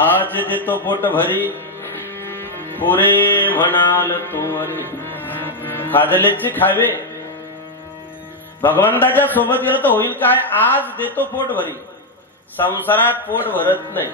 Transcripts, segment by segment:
आज देतो पोट भरी पुरे म्हणाल तोवरी. खादलेचे खावे. भगवंताच्या सोबत गेलो तर होईल काय? आज देतो पोट भरी. संसारात पोट भरत नाही,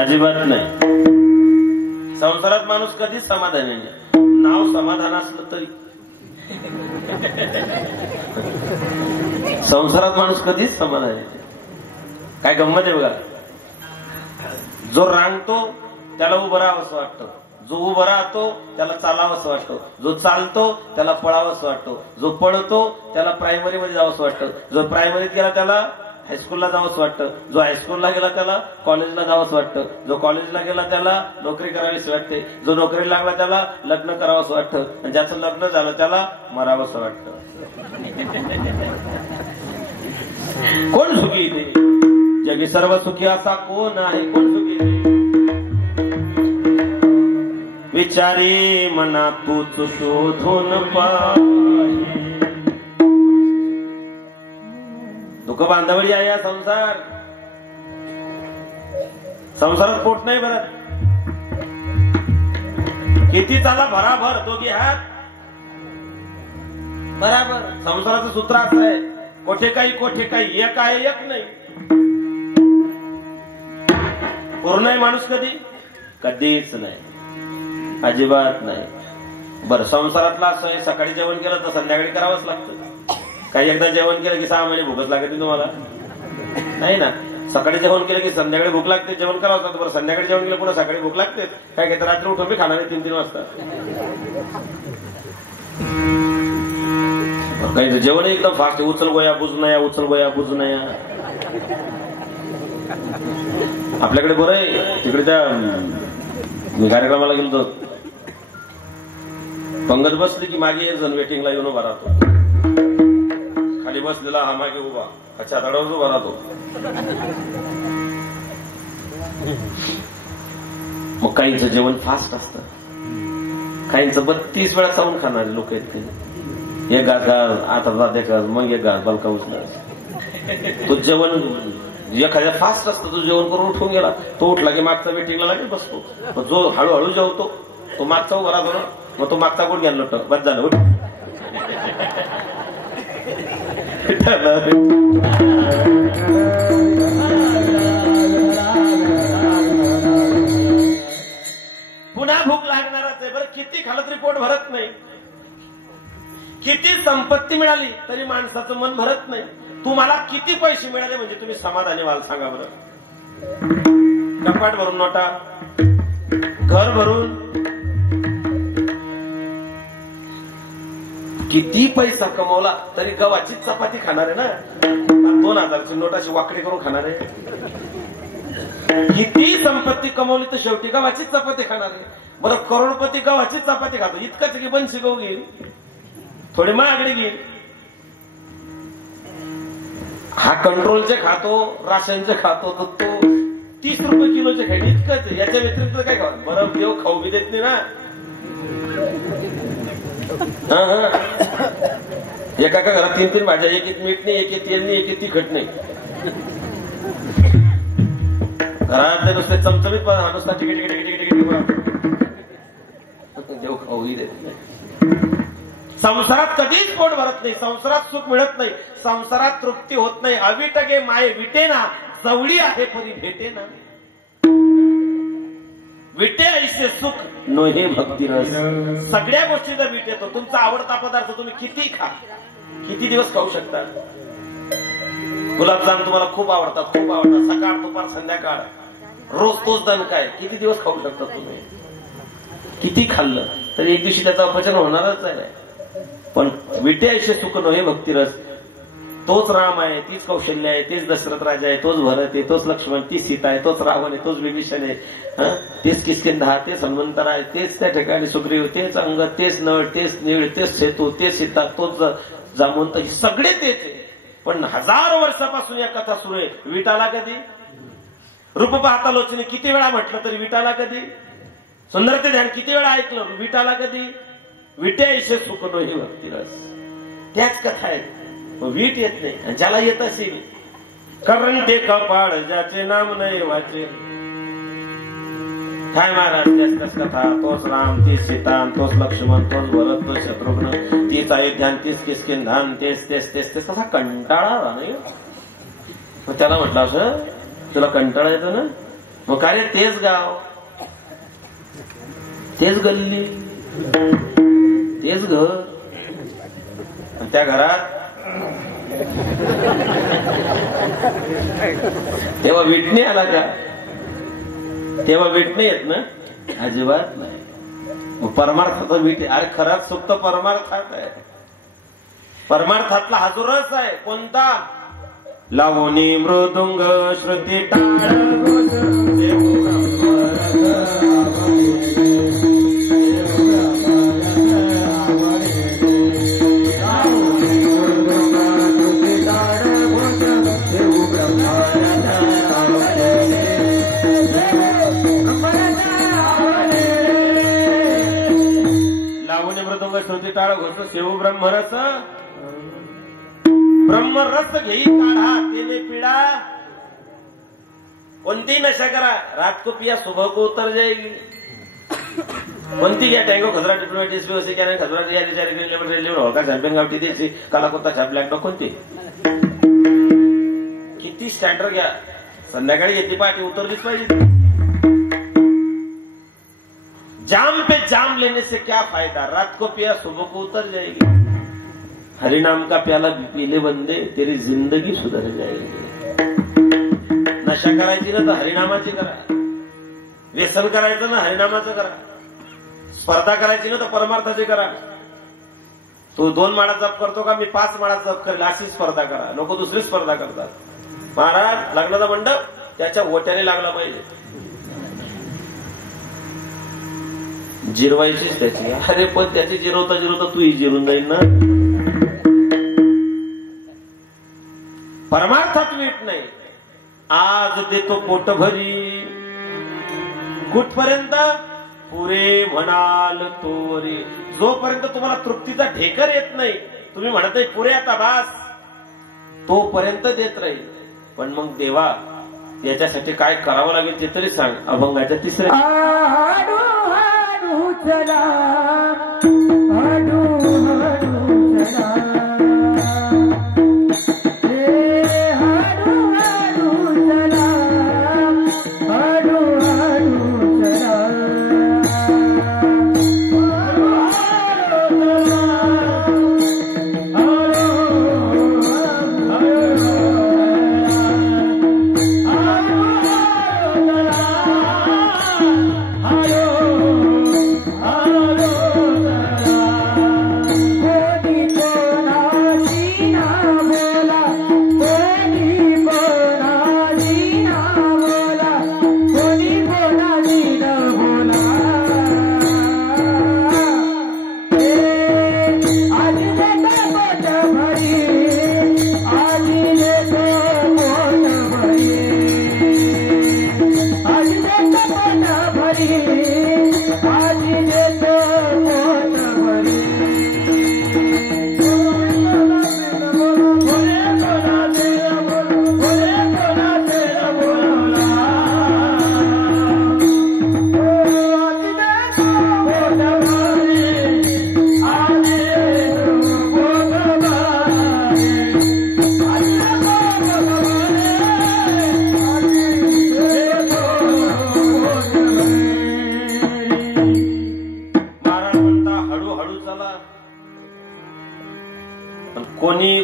अजिबात नाही. संसारात माणूस कधीच समाधानी नाही. नाव समाधान असलं तरी संसारात माणूस कधीच समाधानी नाही. काय गंमत आहे बघा. जो रांगतो त्याला उभं राहावंसं वाटतं, जो उभं राहतो त्याला चालावंसं वाटतं, जो चालतो त्याला पळावंसं वाटतं, जो पळतो त्याला प्रायमरीमध्ये जावंसं वाटतं, जो प्रायमरीत गेला त्याला हायस्कूलला जावंसं वाटतं, जो हायस्कूलला गेला त्याला कॉलेजला जावंसं वाटतं, जो कॉलेजला गेला त्याला नोकरी करावीशी वाटते, जो नोकरीला लागला त्याला लग्न करावंसं वाटतं, आणि ज्याचं लग्न झालं त्याला मरावंसं वाटतं. कोण सुखी इथे? जगी सर्व सुखी असा कोण आहे? कोण सुखी इथे? विचारी मना तूच शोधून पाही. दुःख बांधवडी आहे या संसार. संसारात पोट नाही भरत. किती चाला भराभर, दोघी हात बराबर. संसाराचं सूत्र असं आहे, कोठे काही कोठे काही, एक आहे एक नाही. पूर्ण आहे माणूस कधी? कधीच नाही, अजिबात नाही. बरं, संसारातला असं आहे, सकाळी जेवण केलं तर संध्याकाळी करावंच लागतं. काही एकदा जेवण केलं की 6 महिने भूकच लागते तुम्हाला, नाही ना? सकाळी जेवण केलं की संध्याकाळी भूक लागते, जेवण करावं लागतं. बरं, संध्याकाळी जेवण केलं पुन्हा सकाळी भूक लागते. काय घेतं? रात्री उठून मी खाणार 3-3 वाजता. काही जेवण एकदम फास्ट. उचल गोया बुज नया, उचल गोया बुज नया. आपल्याकडे बरं आहे. तिकडे त्या मी कार्यक्रमाला गेलो तर पंगत बसली की मागे एक जण वेटिंगला येऊन उभा राहतो. खाली बसलेला हा मागे उभा, अच्छा आतड्यावर उभा राहतो. मग काहींचं जेवण फास्ट असतं, काहींचं 32 वेळा चावून खाणारे लोक आहेत. काही एक घास आता मग एक घास बलका उचला. तो जेवण एखाद्या फास्ट असतं, तो जेवण करून उठून गेला, तो उठला की मागचा वेटिंगला लागेल बसतो. मग जो हळूहळू जेवतो तो मागचा उभा राहतो ना, मग तो मागचा कोण घ्यायला लोट बस झालं उठ. पुन्हा भूक लागणारच आहे. बरं, किती खाल्लं तरी पोट भरत नाही. किती संपत्ती मिळाली तरी माणसाचं मन भरत नाही. तुम्हाला किती पैसे मिळाले म्हणजे तुम्ही समाधानी व्हाल? सांगा बरं. कपाट भरून नोटा, घर भरून, किती पैसा कमवला तरी गव्हाची चपाती खाणार आहे ना. 2000ची नोटाची वाकडी करून खाणार आहे. किती संपत्ती कमवली तर शेवटी गव्हाची चपाती खाणार आहे. बरं, करोडपती गव्हाची चपाती खातो, इतकंच की बनशी गहू घेईल, थोडी महागडी घेईल. हा कंट्रोलचे खातो, राशनचे खातो, तर तो 30 रुपये किलोचे खाईल, इतकंच. याच्या व्यतिरिक्त काय खावा? बरं, देव खाऊ बी देत नाही ना. एका घरात 3-3 भाज्या, एक मीठ नाही, एक तेल नाही, एक तिखट नाही. घरात नुसते चमचमीत नुसता तिकीट देव खाऊही देत नाही. संसारात कधीच पोट भरत नाही, संसारात सुख मिळत नाही, संसारात तृप्ती होत नाही. अविटगे माये विटेना, जवळी आहे परी भेटेना. विटे ऐसे सुख नोहे भक्तिरस. सगळ्या गोष्टीचा विट येतो. तुमचा आवडता पदार्थ तुम्ही किती खा, किती दिवस खाऊ शकता. गुलाबजाम तुम्हाला खूप आवडतात, खूप आवडतात, सकाळ दुपार संध्याकाळ, रोज तोच दण काय, किती दिवस खाऊ शकता तुम्ही? किती खाल्लं तरी एक दिवशी त्याचं अपचन होणारच आहे. पण विटे ऐसे सुख नोहे भक्तिरस. तोच राम आहे, तीच कौशल्य आहे, तेच दशरथ राजा आहे, तोच भरत आहे, तोच लक्ष्मण, तीच सीता आहे, तोच रावण आहे, तोच विभीषण आहे, तेच किष्किंधा, तेच हनुमंतर आहे, तेच त्या ठिकाणी सुग्रीव, तेच अंगद, तेच नळ, तेच नीळ, तेच सेतू, तेच सीता, तोच जामवंत, हे सगळे तेच आहे. पण 1000 वर्षापासून या कथा सुरू आहे. विटाला कधी? रूप पाहता लोचने किती वेळा म्हटलं तरी विटाला कधी? सुंदरते ध्यान किती वेळा ऐकलं, विटाला कधी? विटे ऐसे सुख नोहे भक्तिरस. त्याच कथा आहेत. वीट येत नाही, ज्याला येत असेल कारण ते कपाळ ज्याचे नाम नाही वाचे. काय महाराज त्याच कथा, तोच राम, तीच सीता, तोच लक्ष्मण, तोच भरत, तोच शत्रुघ्न, तीच अयोध्या, तीच किष्किंधा, तेच तेच तेच तेच. कसा कंटाळा आला नाही. मग त्याला म्हटलं असं तुला कंटाळा येतो ना, मग काय रे तेच गाव, तेच गल्ली, तेच घर, त्या घरात तेव्हा विटणे आला का? तेव्हा विटणे येत ना, अजिबात नाही. परमार्थाचा विट. अरे खराच सुख तर परमार्थात आहे. परमार्थातला हा जो रस आहे कोणता? लावणी मृदुंग श्रुती टाळ श्रुती टाळ घोष सेवू ब्रह्मरस. ब्रह्मरस घेई काढा तेने पिडा. कोणती नशा करा, रात को पिया सुबह को उतर जाएगी. कोणती घ्या, टँगो खजरा डिप्लोमॅटिक व्यवस्थित क्या नाही, खजरा या रेल्वेवर होळका चॅम्पियन गावठी द्यायची, काला कोणता छाप ब्लॅक डॉग कोणती, किती स्टँडर्ड घ्या, संध्याकाळी येते पाठी उतरलीच पाहिजे. जाम पे जाम लेने से क्या फायदा, रात को पिया सुबह को उतर जाएगी. हरिनाम का प्याला पीले बंदे तेरी जिंदगी सुधर जाएगी. नशा करायची ना तर हरिनामाची करा, व्यसन करायचं ना हरिनामाचं करा, स्पर्धा करायची ना तर परमार्थाची करा. तू 2 माळा जप करतो का, मी 5 माळा जप करेल, अशी स्पर्धा करा. लोक दुसरी स्पर्धा करतात. महाराज लग्नाचा मंडप त्याच्या ओट्याने लागला पाहिजे, जिरवायचीच त्याची. अरे पण त्याची जिरवता जिरवता तूही जिरून जाईल ना. परमार्थात वीट नाही. आज देतो पोट भरी, कुठपर्यंत? पुरे म्हणाल तोरी. जोपर्यंत तुम्हाला तृप्तीचा ढेकर येत नाही, तुम्ही म्हणत नाही पुरे आता बास, तोपर्यंत देत राहील. पण मग देवा याच्यासाठी काय करावं लागेल ते तरी सांग. अभंगाच्या 3ऱ्या चला हडू हडू चला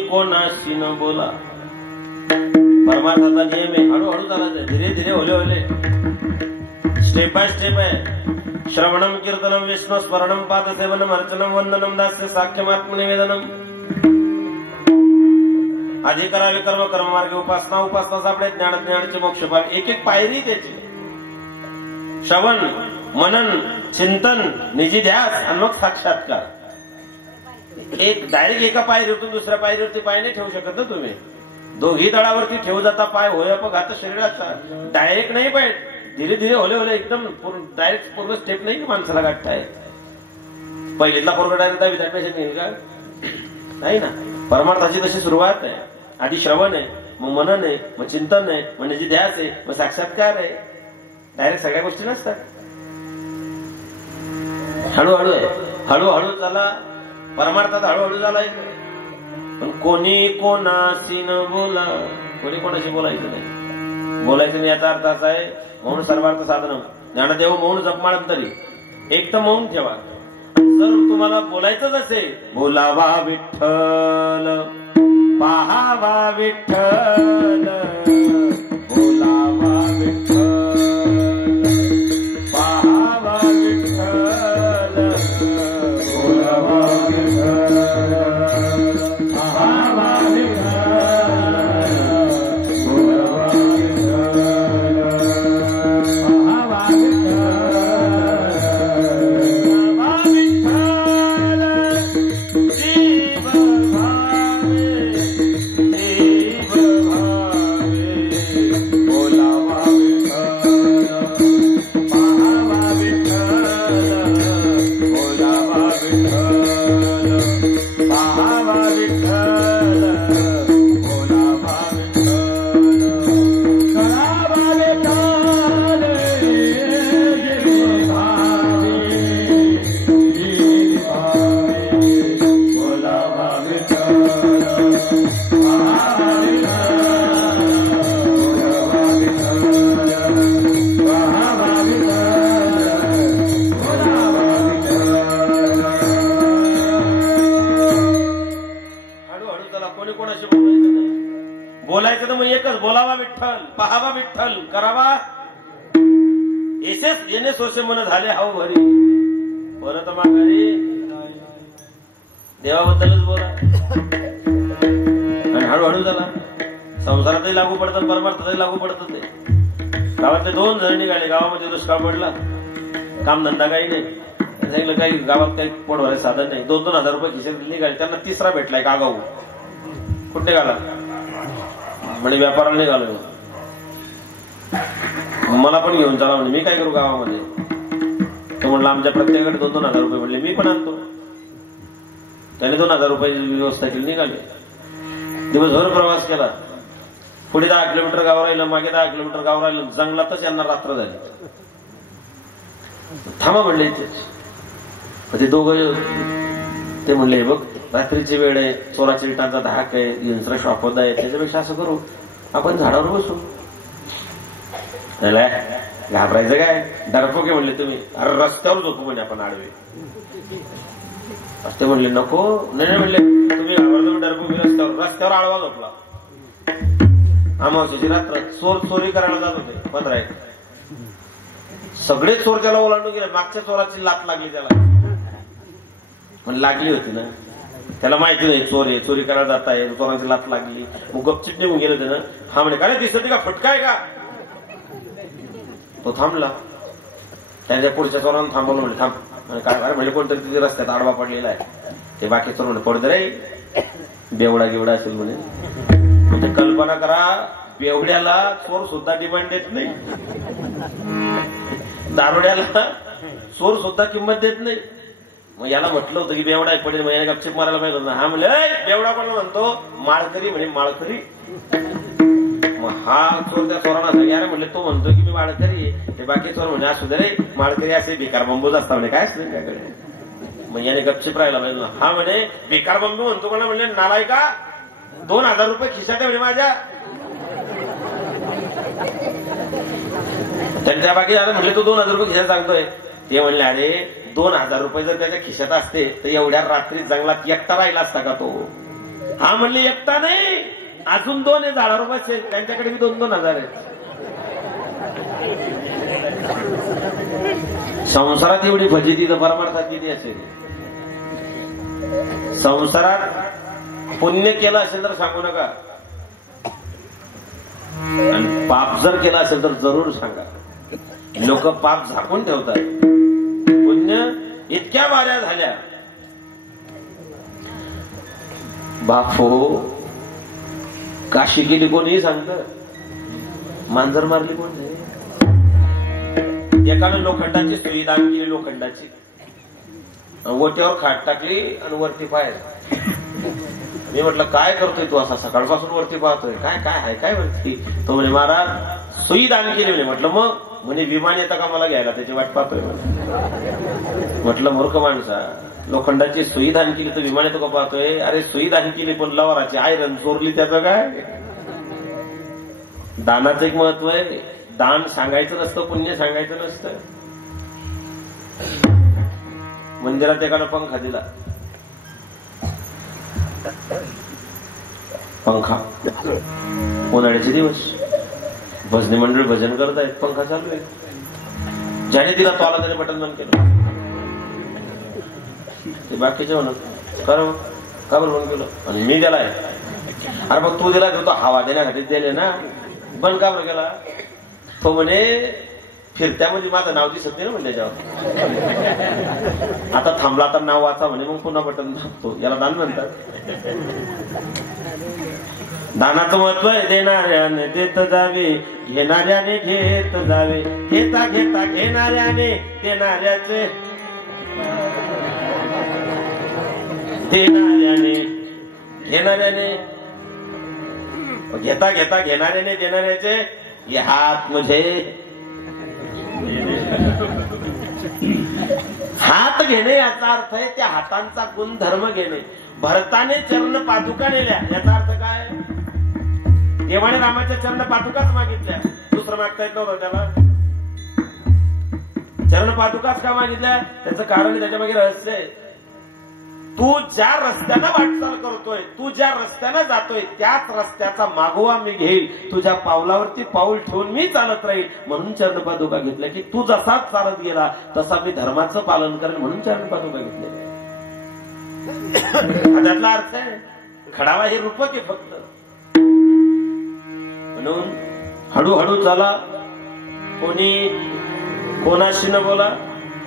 कोणाशी न बोला. परमार्थाचा नियम आहे, हळूहळू चालायचं, धीरे धीरे होले होले, स्टेप बाय स्टेप आहे. श्रवणम कीर्तनम विष्णू स्मरणम पादसेवनम अर्चनम वंदनम दास्य साख्यमात्मनिवेदनम. आधी करावे कर्म, कर्ममार्गे उपासना, उपासना सापडे ज्ञान, ज्ञानाचे मोक्ष पावे. एक एक पायरी त्याची. श्रवण, मनन, चिंतन, निजी ध्यास आणि मग साक्षात्कार. एक डायरेक्ट एका पायरीवरून दुसऱ्या पायरीवरती पाय नाही ठेवू शकत ना तुम्ही. दोघी तळावरती ठेवू जाता पाय होय अपघात शरीराचा. डायरेक्ट नाही पाय, धीरे धीरे होले होले एकदम डायरेक्ट पूर्ण स्टेप नाही माणसाला गाठताय. पहिलीतला पोरगा डायरेक्ट विद्यार्थ्याशी नेईल का? नाही ना. परमार्थाची तशी सुरुवात आहे. आधी श्रवण आहे, मग मनन आहे, मग चिंतन आहे, मग निजी ध्यास आहे, मग साक्षात्कार आहे. डायरेक्ट सगळ्या गोष्टी नसतात. हळूहळू आहे. हळूहळू झाला परमार्थात, हळूहळू झाला. पण कोणी कोणाशी न बोला, कोणी कोणाशी बोलायचं नाही. बोलायचं नाही याचा अर्थ असा आहे मौन सर्वार्थ साधन. ज्ञानदेव मौन जपमाळ तरी एक तर मौन ठेवा. जर तुम्हाला बोलायचंच असेल, बोलावा विठ्ठल, पाहावा विठ्ठल, बोलावा विठ्ठल, पाहावा विठ्ठल, बोलावा विठ्ठल, पाहावा विठ्ठल, बोलावा विठ्ठल, पाहावा बोलायचं तर मग एकच, बोलावा विठ्ठल, पाहावा विठ्ठल, करावा येसेच येणे सोसे मन झाले हाव भरी. परत माघारी देवाबद्दलच बोला. आणि हळूहळू झाला. संसारातही लागू पडतं, परमार्थातही लागू पडतं. ते गावातले 2 जण निघाले. गावामध्ये दुष्काळ पडला, कामधंदा काही नाही. सांगितलं काही गावात काही पोटभरायचं साधन नाही. 2-2 हजार रुपये खिशात निघाले. त्यांना 3रा भेटलाय गागाऊ. कुठे गाला म्हणजे व्यापाराला निघालो. मला पण घेऊन चला म्हणजे. मी काय करू गावामध्ये. तो म्हणलं आमच्या प्रत्येकाकडे 2-2 हजार रुपये. म्हणले मी पण आणतो. त्याने 2 हजार रुपयाची व्यवस्था केली. निघाले. दिवसभर प्रवास केला. पुढे 10 किलोमीटर गाव राहिलं, मागे 10 किलोमीटर गाव राहिलं. जंगलातच यांना रात्र झाली. थांबा म्हणले इथे. ते दोघं ते म्हणले बघ रात्रीची वेळ आहे, चोराच्या विटांचा धाक आहे, यंत्र श्वापद आहे, त्याच्यापेक्षा असं करू आपण झाडावर बसू. घाबरायचं काय, डरपोके म्हणले तुम्ही. अरे रस्त्यावर झोपू म्हणे आपण आडवे. ते म्हणले नको. नाही म्हणले तुम्ही घाबरतो डरपोके रस्त्यावर आडवा झोपला. अमावस्येची रात्र. चोर चोरी करायला जात होते 15. सगळे चोर त्याला ओलांडून गेले. मागच्या चोराची लात लागली त्याला. पण लागली होती ना, त्याला माहिती नाही चोर आहे, चोरी करायला जात आहे, चोराची लात लागली. मग गपचिप निघून गेले त्यानं. हा म्हणे काय दिसत का, फटका आहे का. तो थांबला. त्याच्या पुढच्या चोरानं थांबवलं. म्हणजे थांब. काय म्हणजे कोणतरी तिथे रस्त्यात आडवा पडलेला आहे. ते बाकी चोर म्हणे पडत रे, बेवडा गिवडा असेल म्हणे. म्हणजे कल्पना करा, बेवड्याला चोर सुद्धा डिमांड देत नाही. दारुड्याला चोर सुद्धा किंमत देत नाही. मग याला म्हटलं होतं की बेवडा पडेल, मग याने गपचिप मारायला पाहिजे होता. हा म्हणजे बेवडा कोणाला म्हणतो, माळकरी म्हणे माळकरी. मग हा चोर त्या चोराला सांगे अरे म्हणले तो म्हणतो की मी माळकरी. ते बाकी चोर म्हणजे असू दे रे, माळकरी असे भिकार बंबूच असता म्हणे. काय असतं त्याकडे. मग याने गपचिप राहायला पाहिजे. हा म्हणे भिकार बंबू म्हणतो कोणा म्हणले, नालाय का, 2 हजार रुपये खिशात म्हणे माझ्या. त्यांच्या बाकी अरे म्हणले तू 2 हजार रुपये खिशात सांगतोय. ते म्हणले अरे 2 हजार रुपये जर त्याच्या खिशात असते तर एवढ्या रात्री जंगलात एकटा राहिला असता का तो. हा म्हणले एकटा नाही, अजून 2 झाडावर असेल. त्यांच्याकडे मी 2-2 हजार आहेत. संसारात एवढी फजिती तर परमार्थात किती असेल. संसारात पुण्य केलं असेल तर सांगू नका, आणि पाप जर केलं असेल तर जरूर सांगा. लोक पाप झाकून ठेवतात. पुण्य इतक्या वाऱ्या झाल्या. बापो काशी गेली कोणीही सांगतं, मांजर मारली कोण नाही. एकानं लोखंडाची सुई दान केली, लोखंडाची. ओट्यावर खाट टाकली आणि वरती पाय. मी म्हटलं काय करतोय तू असा सकाळपासून वरती पाहतोय, काय काय आहे काय वरती? तो म्हणे महाराज सुई दान केली म्हणे. म्हटलं मग? म्हणे विमान येतं का मला घ्यायला, त्याची वाट पाहतोय म्हणे. म्हटलं मूर्ख माणसा, लोखंडाची सुई दान केली तर विमान येतो का पाहतोय? अरे सुई दान केली पण लवाराची आयरन चोरली, त्याचं काय? दानाचं एक महत्व आहे. दान सांगायचं नसतं, पुण्य सांगायचं नसतं. मंदिरात एकानं पंखा दिला, पंखा उन्हाळ्याचे दिवस, भजनी मंडळ भजन करतायत, पंखा चालू आहे. ज्याने दिला तो आला, त्याने बटन बंद केलं. ते बाकीचे म्हणत का बरं बंद केलं? आणि मी दिलाय. अरे मग तू दिला तो हवा देण्यासाठी दिले ना, बंद का बरं केला? तो म्हणे फिरत्यामध्ये माझं नाव दिसत नाही ना म्हणजे त्याच्यावर, आता थांबला तर नाव वाचा म्हणे, मग पुन्हा बटन दाबतो. याला दान म्हणतात. दानाचं महत्व आहे. देणाऱ्याने देत जावे, घेणाऱ्याने घेत जावे, घेता घेता घेणाऱ्याने देणाऱ्याचे, देणाऱ्याने घेणाऱ्याने, घेता घेता घेणाऱ्याने देणाऱ्याचे. ये हात मुझे, हात घेणे याचा अर्थ आहे त्या हातांचा गुणधर्म घेणे. भरताने चरण पादुका नेल्या, याचा अर्थ काय? देवाने रामाच्या चरण पादुकाच मागितल्या, दुसरं मागता येत नव्हतं त्याला. चरण पादुकाच का मागितल्या? त्याचं कारण त्याच्या मागे रहस्य आहे. तू ज्या रस्त्यानं वाटचाल करतोय, तू ज्या रस्त्यानं जातोय, त्याच रस्त्याचा मागोवा मी घेईल. तुझ्या पावलावरती पाऊल ठेवून मी चालत राहील. म्हणून चरणपादुका घेतल्या की तू जसाच चालत गेला तसा मी धर्माचं पालन करेल, म्हणून चरणपादुका घेतल्या. त्यातला अर्थ आहे. खडावा हे रूपक आहे फक्त. म्हणून हळूहळू चाला, कोणी कोणाशी न बोला,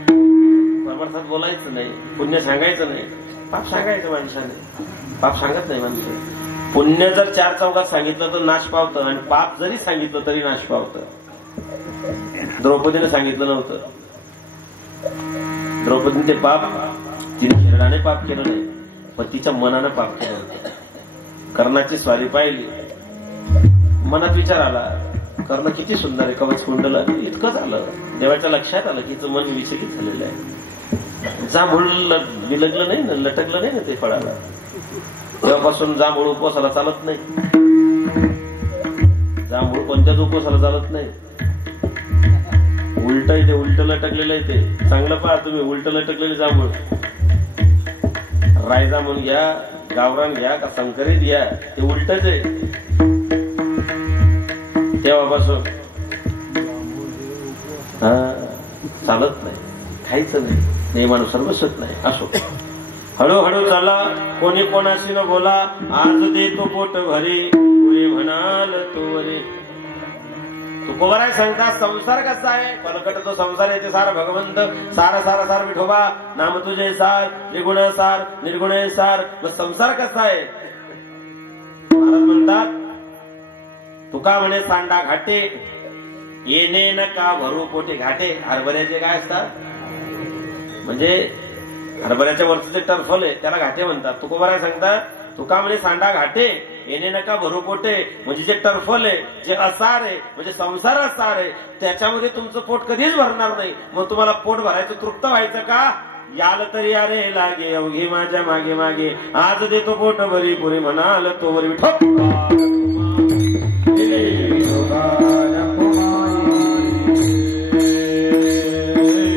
परमार्थात बोलायचं नाही, पुण्य सांगायचं नाही, पाप सांगायचं माणसाने. पाप सांगत नाही माणसं. पुण्य जर चार चौकात सांगितलं तर नाश पावतं, आणि पाप जरी सांगितलं तरी नाश पावतं. द्रौपदीने सांगितलं नव्हतं. द्रौपदीने ते पाप, तिने शरीराने पाप केलं नाही, पण तिच्या मनानं पाप केलं होतं. कर्णाची स्वारी पाहिली, मनात विचार आला, कर्ण किती सुंदर आहे, कवच कुंडल, इतकं झालं. देवाच्या लक्षात आलं की तिचं मन विचलित झालेलं आहे. जांभूळ विलगलं नाही ना, लटकलं नाही ना ते फळाला. तेव्हापासून जांभूळ उपवासाला चालत नाही. जांभूळ कोणत्याच उपवासाला चालत नाही. उलट आहे ते, उलट लटकलेलं आहे ते. चांगलं पहा तुम्ही, उलट लटकलेले जांभूळ. रायजामून घ्या, गावरान घ्या का संकरित घ्या, ते उलटच आहे. तेव्हापासून चालत नाही, खायचं नाही, नियमानुसार बसत नाही. असो, हळूहळू चाला, कोणी कोणाशी न बोला. आज देतो पोट भरी, पुढे म्हणाल तो वरे. तुकोबाराय सांगता संसार कसा आहे? पलकट जो संसार आहे ते सारा भगवंत, सारा सारा सार विठोबा, नाम तुझे सार, त्रिगुण सार, निर्गुण सार. मग संसार कसा आहे? महाराज म्हणतात, तुका म्हणे सांडा घाटे, येणे नका भरू पोटे घाटे. हरभऱ्याचे काय असतात? म्हणजे हरभऱ्याच्या वरचं जे टरफल आहे त्याला घाटे म्हणतात. तुकोबाराय सांगतात, तुका म्हणे सांडा घाटे, येणे नका भरू पोटे. म्हणजे जे टरफल आहे, जे असार आहे, म्हणजे संसार असार आहे, त्याच्यामध्ये तुमचं पोट कधीच भरणार नाही. मग तुम्हाला पोट भरायचं, तृप्त व्हायचं का? याल तरी अरे लागे अवघे माझ्या मागे मागे. आज देतो पोट भरी, पुरी म्हणाल तो वरी. विठोबा